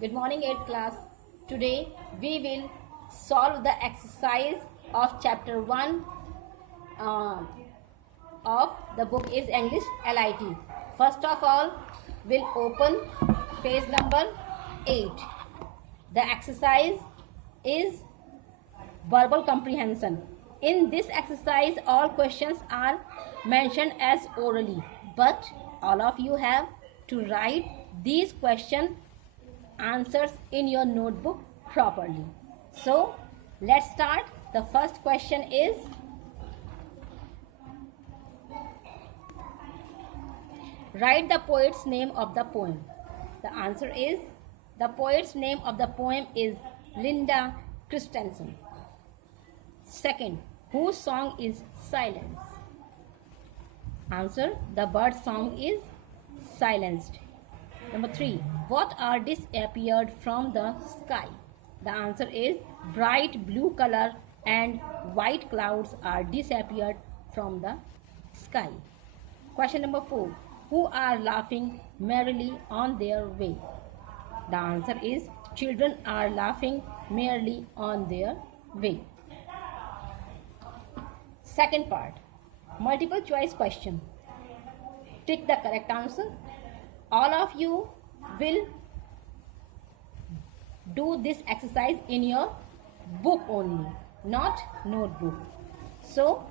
Good morning, 8th class. Today we will solve the exercise of chapter 1 uh, of the book is English LIT. First of all, we'll open page number 8. The exercise is verbal comprehension. In this exercise, all questions are mentioned as orally, but all of you have to write these question answers in your notebook properly. So let's start. The first question is, write the poet's name of the poem. The answer is, the poet's name of the poem is Linda Christensen. Second, whose song is Silence? Answer, the bird song is Silenced. Number 3, what are disappeared from the sky? The answer is bright blue color and white clouds are disappeared from the sky. Question number 4, who are laughing merrily on their way? The answer is children are laughing merrily on their way. Second part, multiple choice question. Tick the correct answer. All of you will do this exercise in your book only, not notebook. So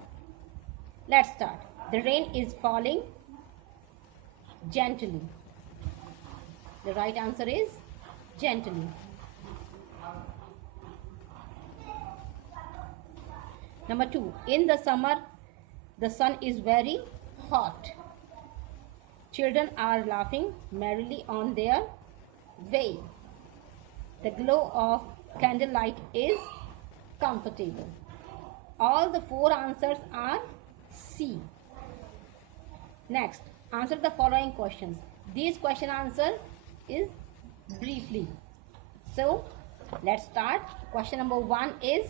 let's start. The rain is falling gently. The right answer is gently. Number 2, in the summer the sun is very hot. Children are laughing merrily on their way. The glow of candlelight is comfortable. All the 4 answers are C. Next, answer the following questions. These question answer is briefly. So let's start. Question number 1 is,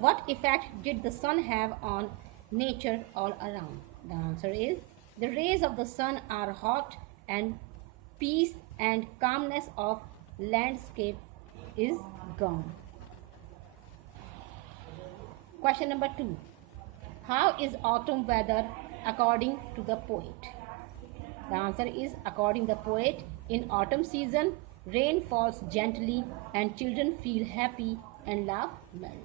what effect did the sun have on nature all around? The answer is, the rays of the sun are hot and peace and calmness of landscape is gone. Question number 2, how is autumn weather according to the poet? The answer is, according to the poet, in autumn season rain falls gently and children feel happy and laugh merrily.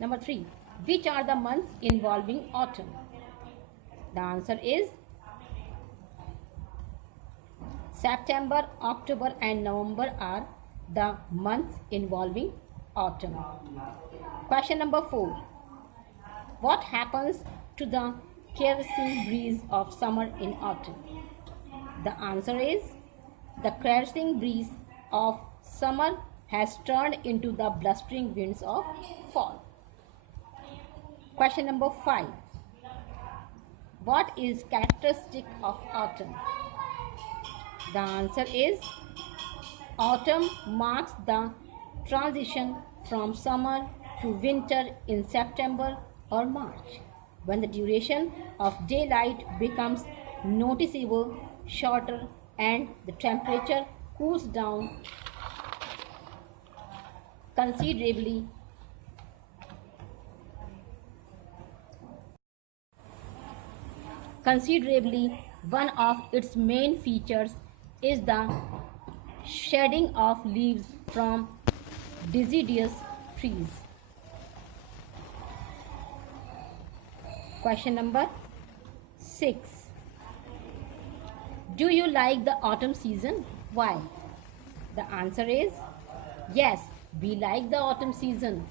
Number 3, which are the months involving autumn? The answer is September, October and November are the months involving autumn. Question number 4, what happens to the caressing breeze of summer in autumn? The answer is, the caressing breeze of summer has turned into the blustering winds of fall. Question number 5, what is characteristic of autumn? The answer is, autumn marks the transition from summer to winter in September or March, when the duration of daylight becomes noticeably shorter and the temperature cools down considerably. One of its main features is the shedding of leaves from deciduous trees. Question number 6, do you like the autumn season? Why? The answer is, yes, we like the autumn season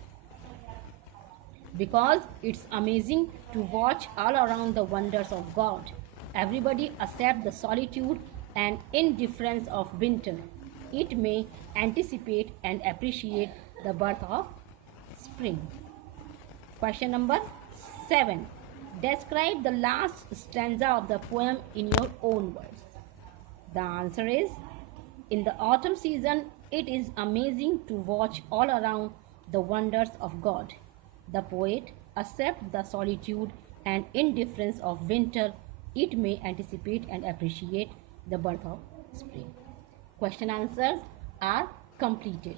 because it's amazing to watch all around the wonders of God. Everybody accepts the solitude and indifference of winter. It may anticipate and appreciate the birth of spring. Question number 7, describe the last stanza of the poem in your own words. The answer is, in the autumn season it is amazing to watch all around the wonders of God. The poet accepts the solitude and indifference of winter. It may anticipate and appreciate the birth of spring. Question answers are completed.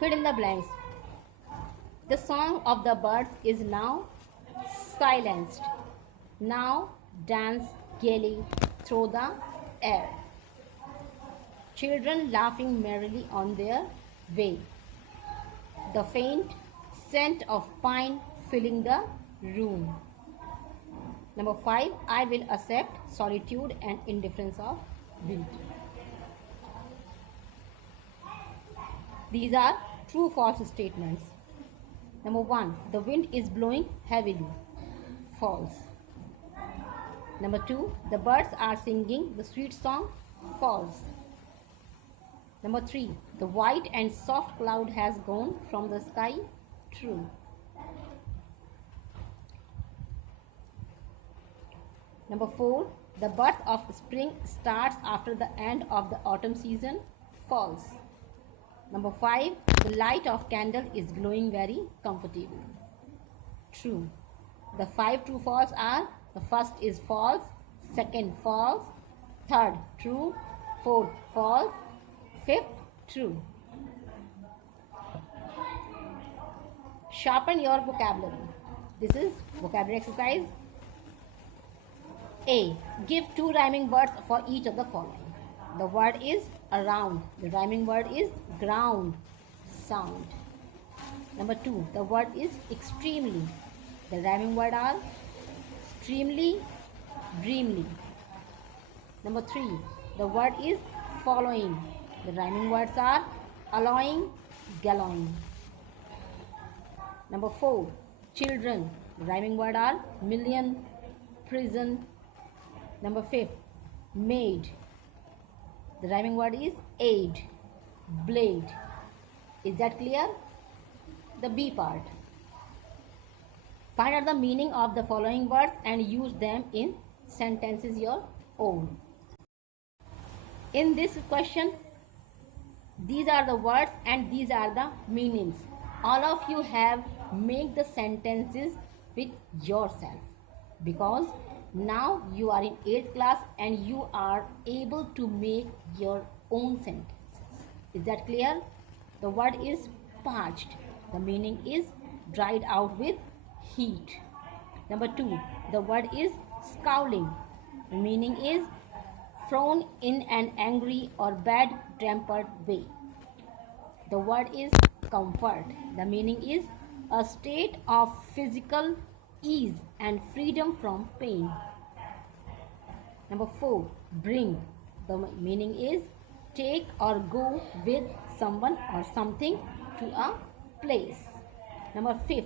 Fill in the blanks. The song of the birds is now silenced. Now dance gaily through the air. Children laughing merrily on their way. The faint scent of pine filling the room. Number 5, I will accept solitude and indifference of wind. These are true false statements. Number 1, the wind is blowing heavily. False. Number 2, the birds are singing the sweet song. False. Number 3, the white and soft cloud has gone from the sky. True. Number 4, the birth of spring starts after the end of the autumn season. False. Number 5, the light of candle is glowing very comfortable. True. The 5 true false are: the first is false, second false, third true, fourth false, fifth true. Sharpen your vocabulary. This is vocabulary exercise. A. Give 2 rhyming words for each of the following. The word is around. The rhyming word is ground. Sound. Number 2. The word is extremely. The rhyming word are extremely, dreamily. Number 3. The word is following. The rhyming words are allowing, gallowing. Number 4. Children. The rhyming word are million, prison. Number 5. Maid. The rhyming word is aid, blade. Is that clear? The B part. Find out the meaning of the following words and use them in sentences your own. In this question, these are the words and these are the meanings. All of you have made the sentences with yourself, because now you are in 8th class and you are able to make your own sentences. Is that clear? The word is parched. The meaning is dried out with heat. Number 2, the word is scowling. The meaning is frown in an angry or bad tempered way. The word is comfort. The meaning is a state of physical ease and freedom from pain. Number 4, bring. The meaning is take or go with someone or something to a place. Number 5,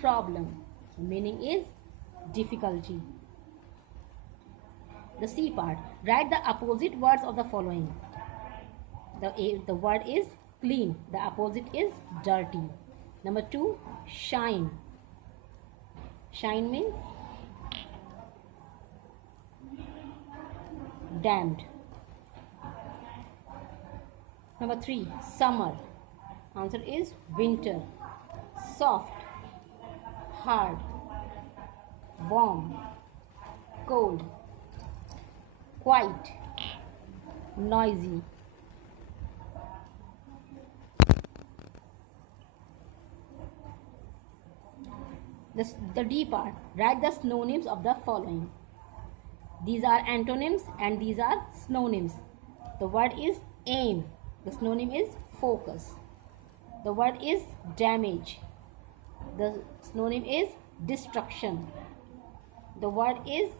problem. The meaning is difficulty. The C part. Write the opposite words of the following. The word is clean. The opposite is dirty. Number 2, shine. Shine means damned. Number 3, summer. Answer is winter. Soft, hard, warm, cold, quiet, noisy. The D part. Write the synonyms of the following. These are antonyms and these are synonyms. The word is aim. The synonym is focus. The word is damage. The synonym is destruction. The word is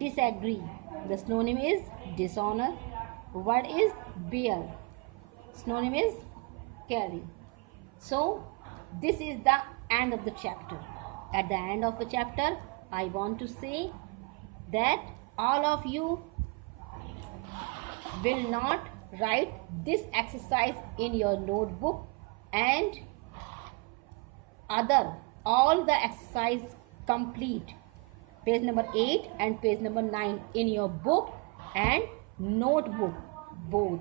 disagree. The synonym is dishonor. The word is bear. Synonym is carry. So this is the end of the chapter. At the end of the chapter, I want to say that all of you will not write this exercise in your notebook, and all the exercise complete page number 8 and page number 9 in your book and notebook both.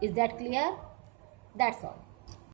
Is that clear? That's all.